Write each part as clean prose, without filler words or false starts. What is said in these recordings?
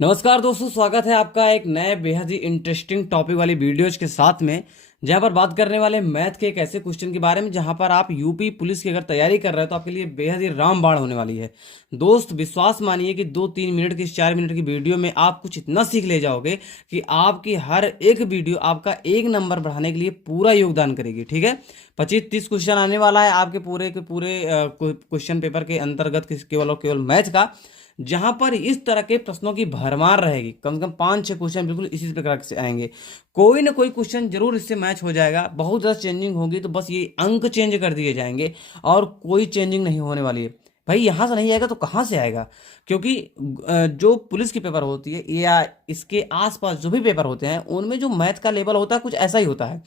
नमस्कार दोस्तों, स्वागत है आपका एक नए बेहद ही इंटरेस्टिंग टॉपिक वाली वीडियोज के साथ में। जहां पर बात करने वाले मैथ के एक ऐसे क्वेश्चन के बारे में जहां पर आप यूपी पुलिस की अगर तैयारी कर रहे हो तो आपके लिए बेहद ही रामबाण होने वाली है। दोस्त विश्वास मानिए कि 2-3 मिनट की 4 मिनट की वीडियो में आप कुछ इतना सीख ले जाओगे कि आपकी हर एक वीडियो आपका एक नंबर बढ़ाने के लिए पूरा योगदान करेगी। ठीक है, 25-30 क्वेश्चन आने वाला है आपके पूरे के पूरे क्वेश्चन पेपर के अंतर्गत केवल और केवल मैथ का, जहां पर इस तरह के प्रश्नों की भरमार रहेगी। कम से कम 5-6 क्वेश्चन बिल्कुल इसी प्रकार से आएंगे। कोई ना कोई क्वेश्चन जरूर इससे मैच हो जाएगा। बहुत ज़्यादा चेंजिंग होगी तो बस ये अंक चेंज कर दिए जाएंगे और कोई चेंजिंग नहीं होने वाली है। भाई यहाँ से नहीं आएगा तो कहाँ से आएगा? क्योंकि जो पुलिस की पेपर होती है या इसके आसपास जो भी पेपर होते हैं उनमें जो मैथ का लेवल होता है कुछ ऐसा ही होता है।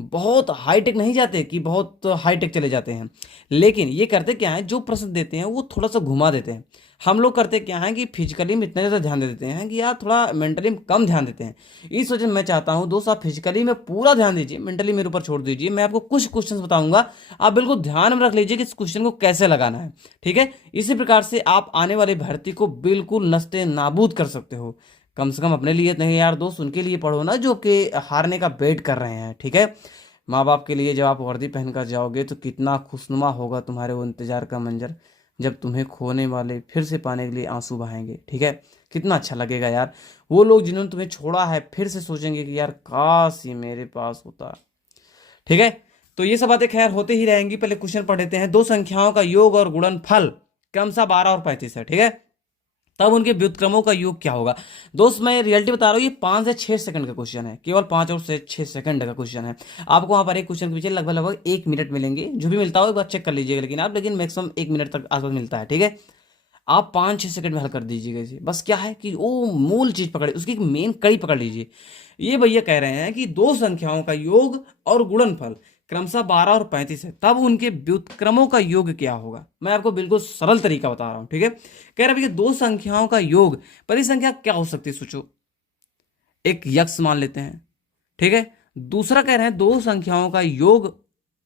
बहुत हाईटेक नहीं जाते कि बहुत हाईटेक चले जाते हैं, लेकिन ये करते क्या है, जो प्रश्न देते हैं वो थोड़ा सा घुमा देते हैं। हम लोग करते क्या है कि फिजिकली में इतना ज़्यादा ध्यान दे देते हैं कि यार थोड़ा मेंटली में कम ध्यान देते हैं। इस वजह से मैं चाहता हूँ दोस्त, आप फिजिकली में पूरा ध्यान दीजिए, मेंटली मेरे ऊपर छोड़ दीजिए। मैं आपको कुछ क्वेश्चन बताऊंगा, आप बिल्कुल ध्यान में रख लीजिए कि इस क्वेश्चन को कैसे लगाना है। ठीक है, इसी प्रकार से आप आने वाली भर्ती को बिल्कुल नस्ते नाबूद कर सकते हो। कम से कम अपने लिए नहीं यार दोस्त, उनके लिए पढ़ो ना जो कि हारने का वेट कर रहे हैं। ठीक है, माँ बाप के लिए जब आप वर्दी पहनकर जाओगे तो कितना खुशनुमा होगा तुम्हारे वो इंतजार का मंजर, जब तुम्हें खोने वाले फिर से पाने के लिए आंसू बहाएंगे। ठीक है, कितना अच्छा लगेगा यार। वो लोग जिन्होंने तुम्हें छोड़ा है फिर से सोचेंगे कि यार काश ये मेरे पास होता। ठीक है, तो ये सब बातें खैर होते ही रहेंगी। पहले क्वेश्चन पढ़ लेते हैं। दो संख्याओं का योग और गुणनफल क्रमशः 12 और 35 है। ठीक है, तब उनके व्युत्क्रमों का योग क्या होगा? दोस्त मैं रियलिटी बता रहा हूँ, ये 5 से 6 सेकंड का क्वेश्चन है, केवल 5 और 6 सेकंड का क्वेश्चन है। आपको वहां पर एक क्वेश्चन के पीछे लगभग लगभग 1 मिनट मिलेंगे। जो भी मिलता हो एक बार चेक कर लीजिएगा, लेकिन आप मैक्सिमम 1 मिनट तक आसपास मिलता है। ठीक है, आप 5-6 सेकंड में हल कर दीजिएगा इसे। बस क्या है कि वो मूल चीज पकड़े, उसकी एक मेन कड़ी पकड़ लीजिए। ये भैया कह रहे हैं कि दो संख्याओं का योग और गुणनफल क्रमशः 12 और 35 है, तब उनके व्युत्क्रमों का योग क्या होगा? मैं आपको बिल्कुल सरल तरीका बता रहा हूं। ठीक है, कह रहे भैया दो संख्याओं का योग, पहली संख्या क्या हो सकती है सोचो, एक यक्स मान लेते हैं। ठीक है, दूसरा कह रहे हैं दो संख्याओं का योग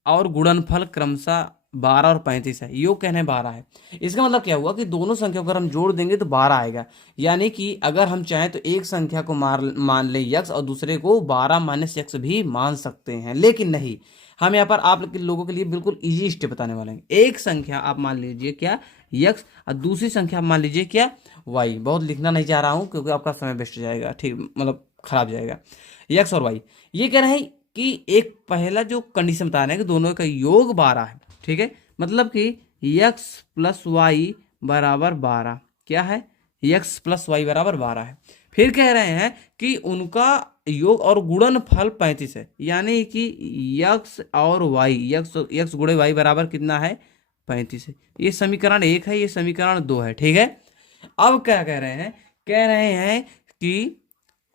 और गुणनफल क्रमशः 12 और 35 है। योग कहने 12 है। इसका मतलब क्या हुआ कि दोनों संख्या को अगर हम जोड़ देंगे तो 12 आएगा। यानी कि अगर हम चाहें तो एक संख्या को मान लें यक्स और दूसरे को 12 माइनस यक्स भी मान सकते हैं, लेकिन नहीं, हम यहाँ पर आप लोगों के लिए बिल्कुल इजी स्टेप बताने वाले हैं। एक संख्या आप मान लीजिए क्या, यक्स, और दूसरी संख्या आप मान लीजिए क्या, वाई। बहुत लिखना नहीं चाह रहा हूँ क्योंकि आपका समय वेस्ट हो जाएगा, ठीक मतलब खराब जाएगा। यक्स और वाई, ये कह रहे हैं कि एक पहला जो कंडीशन बता रहे हैं कि दोनों का योग 12 है। ठीक है, मतलब कि यक्स प्लस वाई बराबर 12। क्या है? यक्स प्लस वाई बराबर 12 है। फिर कह रहे हैं कि उनका योग और गुणनफल 35 है, यानी कि यक्स और वाई, यक्स यक्स गुणे वाई बराबर कितना है? 35 है। ये समीकरण 1 है, ये समीकरण 2 है। ठीक है, अब क्या कह रहे हैं? कह रहे हैं कि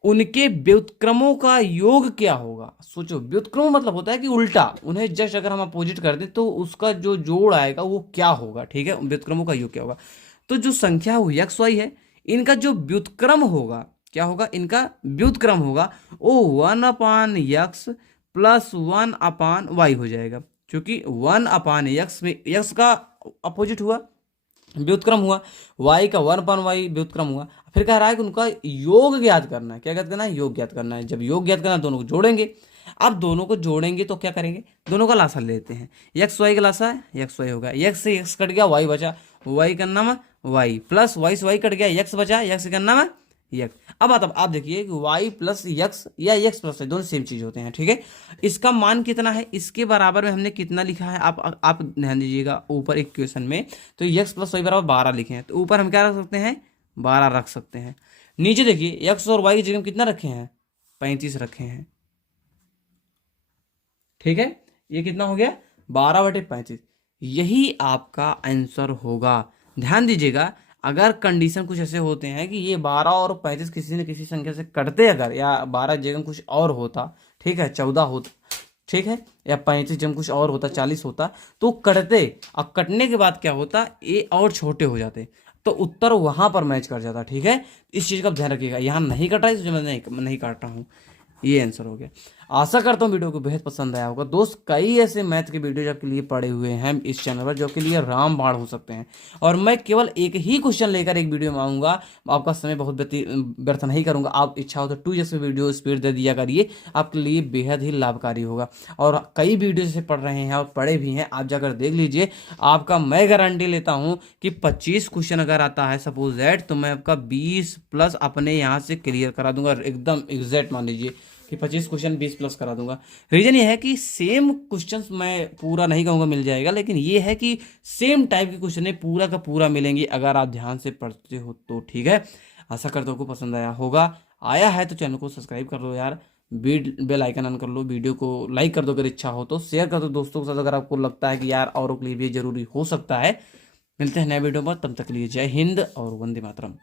उनके व्युत्क्रमों का योग क्या होगा। सोचो, व्युत्क्रम मतलब होता है कि उल्टा, उन्हें जस्ट अगर हम अपोजिट कर दें तो उसका जो जोड़ आएगा वो क्या होगा। ठीक है, व्युत्क्रमों का योग क्या होगा? तो जो संख्या वो यक्स वाई है, इनका जो व्युत्क्रम होगा क्या होगा? इनका व्युत्क्रम होगा वो 1/x प्लस 1/y हो जाएगा, क्योंकि 1/x में यक्स का अपोजिट हुआ, व्युत्क्रम हुआ, y का 1/y व्युत्क्रम हुआ। फिर कह रहा है कि उनका योग ज्ञात करना है। क्या ज्ञात करना है? योग ज्ञात करना है। जब योग ज्ञात करना है दोनों को जोड़ेंगे। अब दोनों को जोड़ेंगे तो क्या करेंगे? दोनों का लासा लेते हैं। एक्स वाई का लासा है, एक्स वाई होगा, एक्स से एक्स कट गया, वाई बचा, वाई का नाम वाई, प्लस वाई से वाई कट गया, एक्स बचा, एक्स का नाम यक्स। अब आप देखिए कि वाई प्लस यक्स या यक्स प्लस दोनों सेम चीज होते हैं। ठीक है, इसका मान कितना है? इसके बराबर में हमने कितना लिखा है, आप ध्यान दीजिएगा ऊपर एक क्वेश्चन में, तो यक्स प्लस वाई बराबर 12 लिखे हैं, तो ऊपर हम क्या रख सकते हैं? 12 रख सकते हैं। नीचे देखिए यक्स और वाई की जगह कितना रखे हैं? 35 रखे हैं। ठीक है, ये कितना हो गया? 12/35। यही आपका आंसर होगा। ध्यान दीजिएगा, अगर कंडीशन कुछ ऐसे होते हैं कि ये 12 और 35 किसी न किसी संख्या से कटते, अगर या 12 जगह कुछ और होता, ठीक है, 14 होता, ठीक है, या 35 जगह कुछ और होता, 40 होता, तो कटते, और कटने के बाद क्या होता? ये और छोटे हो जाते, तो उत्तर वहां पर मैच कर जाता। ठीक है, इस चीज का ध्यान रखिएगा। यहाँ नहीं कटा, इसलिए मैं नहीं काट रहा हूँ। ये आंसर हो गया। आशा करता हूँ वीडियो को बेहद पसंद आया होगा दोस्त। कई ऐसे मैथ के वीडियोज आपके लिए पड़े हुए हैं इस चैनल पर जो के लिए रामबाण हो सकते हैं, और मैं केवल एक ही क्वेश्चन लेकर एक वीडियो में आऊँगा। आपका समय बहुत व्यर्थ नहीं करूँगा। आप इच्छा हो तो 2x में वीडियो स्पीड दे दिया करिए, आपके लिए बेहद ही लाभकारी होगा। और कई वीडियो से पढ़ रहे हैं और पढ़े भी हैं, आप जाकर देख लीजिए। आपका मैं गारंटी लेता हूँ कि 25 क्वेश्चन अगर आता है सपोज दैट, तो मैं आपका 20 प्लस अपने यहाँ से क्लियर करा दूंगा। एकदम एग्जैक्ट मान लीजिए कि 25 क्वेश्चन 20 प्लस करा दूंगा। रीजन ये है कि सेम क्वेश्चंस मैं पूरा नहीं कहूँगा मिल जाएगा, लेकिन ये है कि सेम टाइप के क्वेश्चन पूरा का पूरा मिलेंगे अगर आप ध्यान से पढ़ते हो तो। ठीक है, आशा करता हूँ को पसंद आया होगा। आया है तो चैनल को सब्सक्राइब कर लो यार, बेल आइकन ऑन कर लो, वीडियो को लाइक कर दो, अगर इच्छा हो तो शेयर कर दो दोस्तों के साथ अगर आपको लगता है कि यार औरों के लिए भी जरूरी हो सकता है। मिलते हैं नए वीडियो पर, तब तक के लिए जय हिंद और वंदे मातरम।